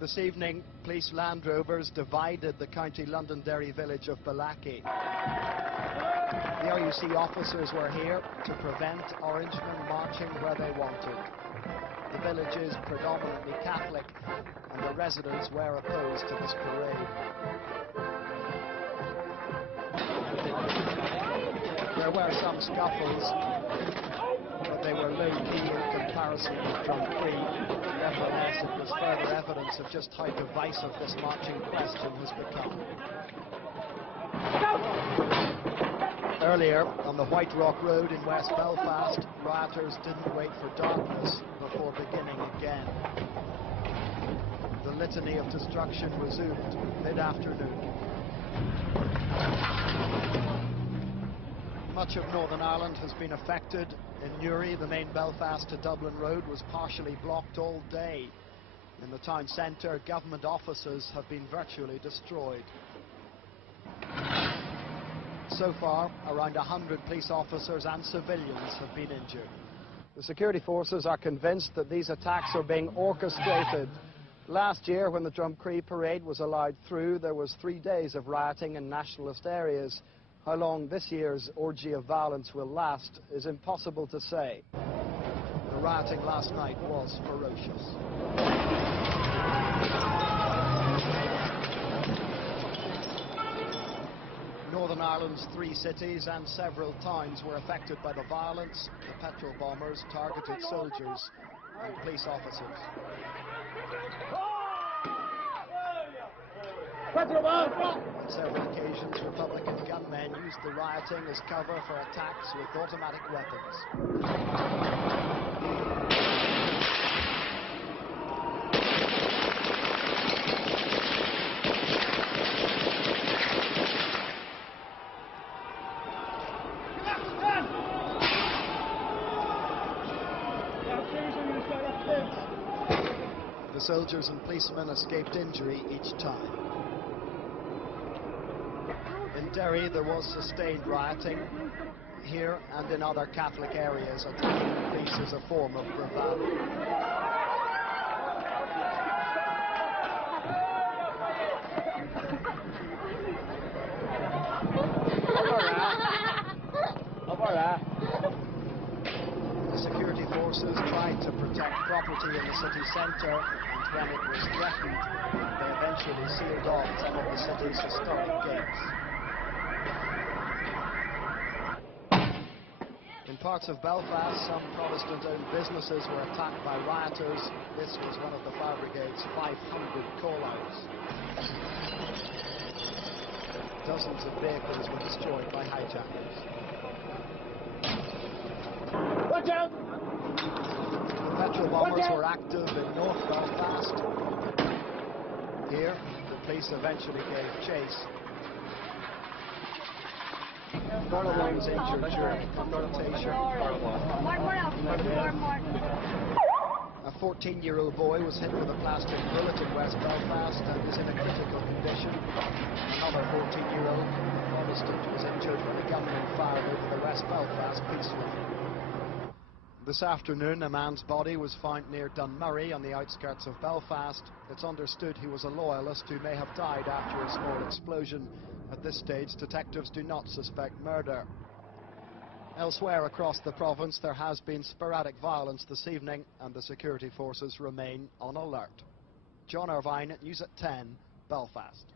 This evening, police Land Rovers divided the County Londonderry village of Ballachy. The RUC officers were here to prevent Orangemen marching where they wanted. The village is predominantly Catholic, and the residents were opposed to this parade. There were some scuffles, but they were low-key in comparison with drumcree. Nevertheless, it was further evidence of just how divisive this marching question has become. Earlier, on the White Rock Road in West Belfast, rioters didn't wait for darkness before beginning again. The litany of destruction resumed mid-afternoon. Much of Northern Ireland has been affected. In Newry, the main Belfast to Dublin road was partially blocked all day. In the town centre, government offices have been virtually destroyed. So far, around 100 police officers and civilians have been injured. The security forces are convinced that these attacks are being orchestrated. Last year, when the drumcree parade was allowed through, there was 3 days of rioting in nationalist areas. How long this year's orgy of violence will last is impossible to say. The rioting last night was ferocious. Northern Ireland's 3 cities and several towns were affected by the violence. The petrol bombers targeted soldiers and police officers. On several occasions, Republican gunmen used the rioting as cover for attacks with automatic weapons. The soldiers and policemen escaped injury each time. In Derry, there was sustained rioting. Here and in other Catholic areas, attacking the police is a form of bravado. The security forces tried to protect property in the city centre, and when it was threatened, they eventually sealed off some of the city's historic gates. In parts of Belfast, some Protestant-owned businesses were attacked by rioters. This was one of the fire brigade's 500 call-outs. Dozens of vehicles were destroyed by hijackers. Watch out! The petrol bombers were active in North Belfast. Here, the police eventually gave chase. A man was injured during a confrontation. A 14-year-old boy was hit with a plastic bullet in West Belfast and is in a critical condition. Another 14-year-old Protestant was injured when the gunmen fired over the West Belfast peace line. This afternoon, a man's body was found near Dunmurry on the outskirts of Belfast. It's understood he was a loyalist who may have died after a small explosion. At this stage, detectives do not suspect murder. Elsewhere across the province, there has been sporadic violence this evening, and the security forces remain on alert. John Irvine, News at 10, Belfast.